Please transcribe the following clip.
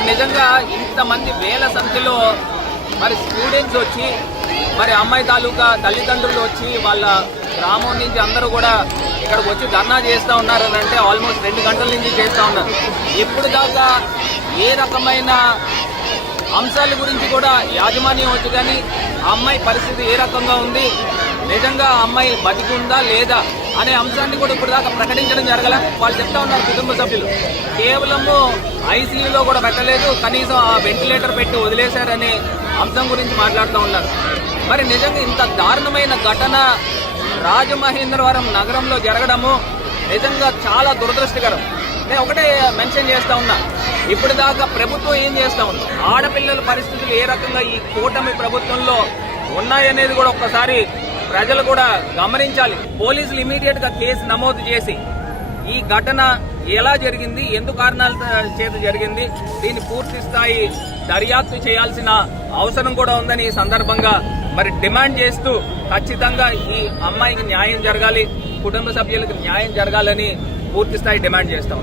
మరి నిజంగా ఇంతమంది వేల సంఖ్యలో మరి స్టూడెంట్స్ వచ్చి మరి అమ్మాయి తాలూకా తల్లిదండ్రులు వచ్చి వాళ్ళ గ్రామం నుంచి అందరూ కూడా ఇక్కడికి వచ్చి ధర్నా చేస్తూ ఉన్నారు అని అంటే ఆల్మోస్ట్ 2 గంటల నుంచి చేస్తూ ఉన్నారు. ఇప్పుడు దాకా ఏ రకమైన అంశాల గురించి కూడా యాజమాన్యం వచ్చి కానీ ఆ అమ్మాయి పరిస్థితి ఏ రకంగా ఉంది, నిజంగా ఆ అమ్మాయి బతికి ఉందా లేదా అనే అంశాన్ని కూడా ఇప్పుడు దాకా ప్రకటించడం జరగల. వాళ్ళు చెప్తా ఉన్నారు కుటుంబ సభ్యులు కేవలము ఐసీయూలో కూడా పెట్టలేదు, కనీసం ఆ వెంటిలేటర్ పెట్టి వదిలేశారనే అంశం గురించి మాట్లాడుతూ ఉన్నారు. మరి నిజంగా ఇంత దారుణమైన ఘటన రాజమహేంద్రవరం నగరంలో జరగడము నిజంగా చాలా దురదృష్టకరం. నేను ఒకటే మెన్షన్ చేస్తా ఉన్నా, ఇప్పుడు దాకా ప్రభుత్వం ఏం చేస్తా ఉంది, ఆడపిల్లల పరిస్థితులు ఏ రకంగా ఈ కూటమి ప్రభుత్వంలో ఉన్నాయనేది కూడా ఒక్కసారి ప్రజలు కూడా గమనించాలి. పోలీసులు ఇమీడియట్ గా కేసు నమోదు చేసి ఈ ఘటన ఎలా జరిగింది, ఎందుకు కారణాల చేత జరిగింది, దీన్ని పూర్తి స్థాయి దర్యాప్తు చేయాల్సిన అవసరం కూడా ఉందని ఈ సందర్భంగా మరి డిమాండ్ చేస్తూ ఖచ్చితంగా ఈ అమ్మాయికి న్యాయం జరగాలి, కుటుంబ సభ్యులకు న్యాయం జరగాలని పూర్తి స్థాయి డిమాండ్ చేస్తాం.